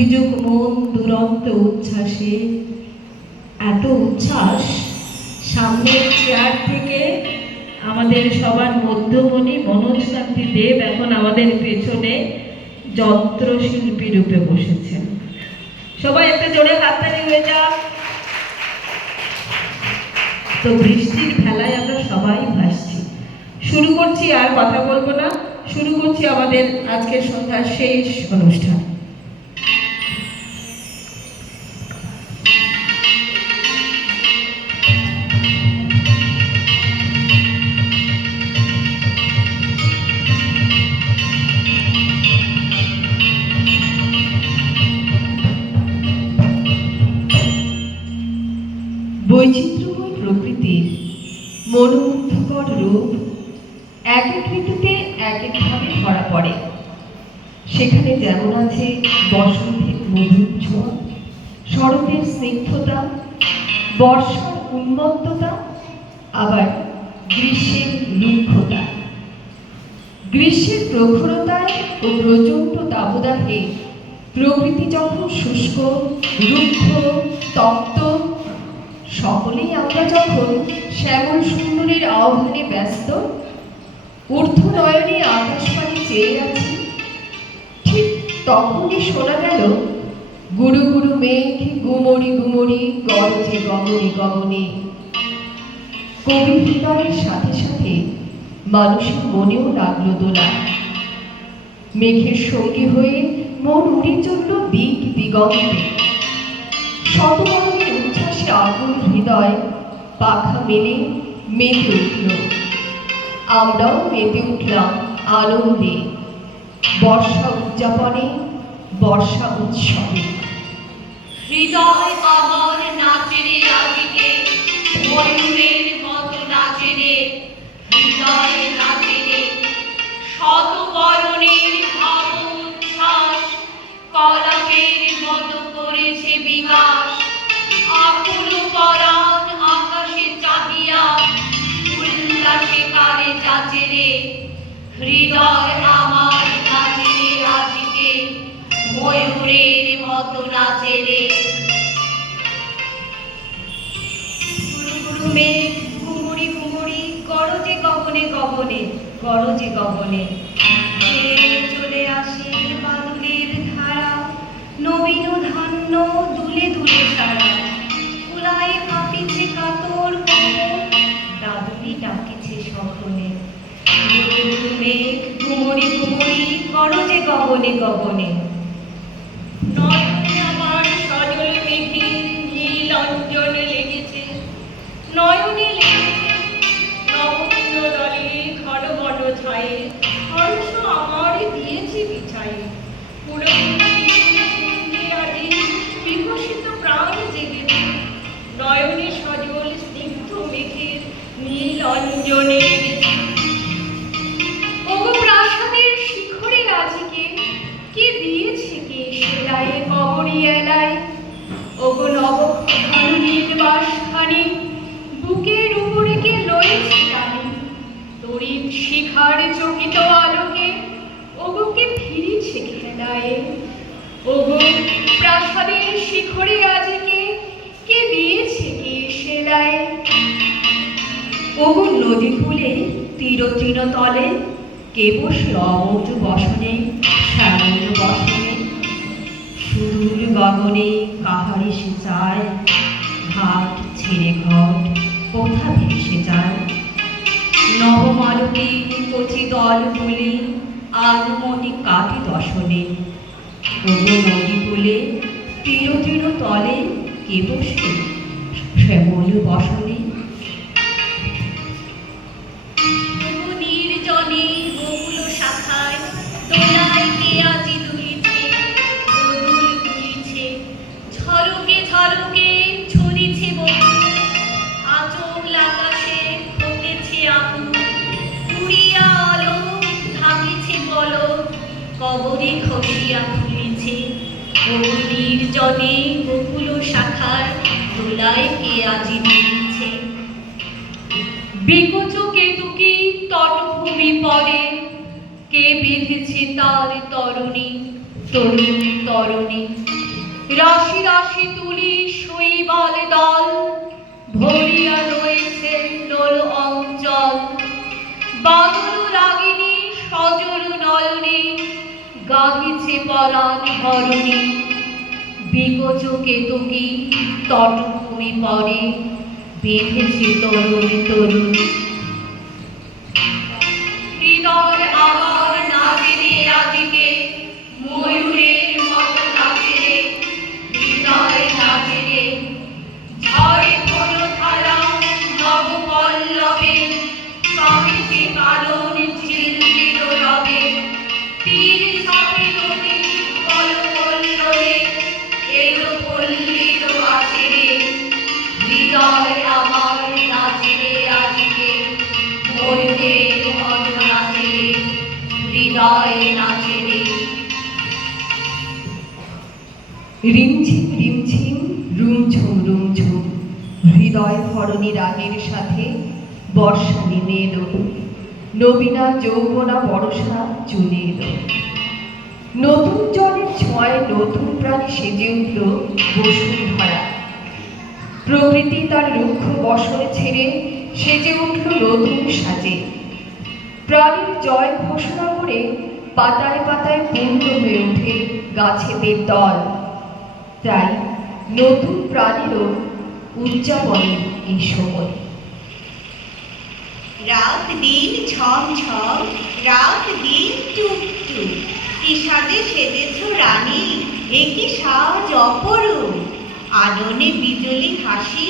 ভিজুক মন দুরন্ত উচ্ছ্বাসে। এত উচ্ছ্বাস, সামনের চেয়ার থেকে আমাদের সবার মধ্যমণি মনোজকান্তি দেব এখন আমাদের পেছনে যন্ত্রশিল্পী রূপে বসেছেন। সবাই একটা জোরে হাততালি হয়ে যাক। তো বৃষ্টির ভেলায় আমরা সবাই ভাসছি। শুরু করছি, আর কথা বলবো না, শুরু করছি আমাদের আজকের সন্ধ্যার শেষ অনুষ্ঠান। বৈচিত্র্যময় প্রকৃতির মনোমুগ্ধকর রূপ এক এক ঋতুতে এক একভাবে ধরা পড়ে। সেখানে যেমন আছে বসন্তের মধুর ছোঁয়া, শরতের স্নিগ্ধতা, বর্ষার উন্মত্ততা, আবার গ্রীষ্মের রুক্ষতা। গ্রীষ্মের প্রখরতায় ও প্রচণ্ড দাবদাহে প্রকৃতি যখন শুষ্ক, রুক্ষ, তপ্ত, সকলেই আমরা যখন শ্যামল সুন্দরের আহ্বানে ব্যস্ত, ঊর্ধ্ব নয়নে আকাশবাণী চেয়ে আছি, ঠিক তখনই শোনা গেল গুরু গুরু মেঘ গুমরি গুমরি গরজে গগনে গগনে। কবি হৃদয়ের সাথে সাথে মানুষের মনেও লাগলো দোলা। মেঘের সঙ্গী হয়ে মন উড়ে চলল দিক দিগন্তে। শতবরণের উচ্ছ্বাসে আকুল হৃদয় পাখা মেলে মেতে উঠল। আমরাও মেতে উঠলাম আনন্দে, বর্ষা উদযাপনে, বর্ষা উৎসবে। হৃদয় আমার নাচে রে আজকে, ময়ূরের মতো নাচে রে, হৃদয় নাচে রে। শত বরণের ভাব উচ্ছ্বাস কলাপের মতো করেছে বিকাশ। আকুল পরাণ আকাশে চাহিয়া উল্লাসে কারে যাচে রে, হৃদয় আমার নাচে রে আজকে, ময়ূরের মতো নাচে রে। গুরু গুরু মেঘ ঘুমুরি ঘুমুরি গরজে গগনে গগনে, গরজে গগনে। চলে আসে বাদুড়ের ধারা, নবীন ধান্য দুলে দুলে সারা। কুলায় কাঁপিছে কাতর কমর, দাদুরি ডাকিছে সকলে। গুরু গুরু মেঘ ঘুমুরি ঘুমুরি গরজে গগনে গগনে। নয়নে আমার সজল মেঘের নীল অঞ্জনে লেগেছে, নয়নে লেগেছে নবনীন দলে ঘন বন ছায়ে। হর্ষ আমার দিয়েছে বিছায়ে, আজি বিকশিত প্রাণ জেগেছে। নয়নে সজল স্নিগ্ধ মেঘের নীল অঞ্জনে লেগেছে। ওগো প্রাসাদের শিখরে আজকে কে দিয়েছে কে সেলায়ে কবরী এলায়। ওগো নবঘন বাসখানি বুকের উপরে কে লয়েছে টানি। তড়িৎ শিখার চকিত আলোকে ওগো কে ফিরিছে খেলায়। ওগো প্রাসাদের শিখরে আজকে কে দিয়েছে কে সেলায়। ওগো নদী কূলে তীর তৃণ তলে কে বসে অমোঘ বসনে, শ্যামল বসনে। সুদূর গগনে কাহারি সে চায়, ঘাট ছেড়ে ঘট কোথা ভেসে যায়। নবমালতী কচি দল তুলে আগমনী কাটে দশনে। ওগো নদী কূলে তীর তৃণ তলে কে বসে শ্যামল বসনে। নির্জনে বকুল শাখায় দোলায় কে আজি দুলিছে, দোদুল দুলিছে। ঝরকে ঝরকে ছড়িছে বকুল, আচল আকাশে খোকেছে আকুল। উড়িয়া আলো ঢাকিছে পলক, কবরে খসিয়া খুলিছে। ও নির্জনে বকুল শাখায় দোলায় কে আজি দুলিছে। বিকচ কেতুকি তটভূমি পরে কে বেঁধেছে তার তরুণী। তরুণ তরুণী রাশি রাশি তুলি শৈবাল দল ভরিয়া রয়েছে লোল অঞ্চল। বাদল রাগিনী সজল নয়নে গাহিছে পরাণ হরণী। বিকচ কেতকী তটভূমি পরে বেঁধেছে তরুণ তরুণ। হৃদয় আমার নাচে রে আজকে ময়ূরের মতো নাচে রে। হৃদয় নাচে রে ঝড়ে কোনো ধারা নব পল্লবে কামিছে কারণ ঝিলমিল রবে। তীর চাপে নদী বল পল্লবে এলো পল্লীর আছে রে। হৃদয় আমার নাচে রে আজকে ময়ূরের মতো নাচে রে। হৃদয় নাচে রে। রিমঝিম রিমঝিম রুমঝুম রুমঝুম হৃদয় ভরণী রাগের সাথে বর্ষা নেমে এলো। নবীনা যৌবনা বরষা চলে এলো। নতুন জলের ছোঁয়ায় নতুন প্রাণী সেজে উঠল বসুন্ধরা। প্রকৃতি তার রুক্ষ বসনে ছেড়ে সেজে উঠল নতুন সাজে। প্রাণীর জয় ঘোষণা করে পাতায় পাতায় পূর্ণ হয়ে ওঠে গাছেদের দল। তাই নতুন প্রাণীরও উদযাপনের এই সময়। রাত দিন ঝম ঝম রাত দিন টুক টুক কি সাজে সেজেছ রানী এ কি সাজ অপরূপ। আননে বিজলি হাসি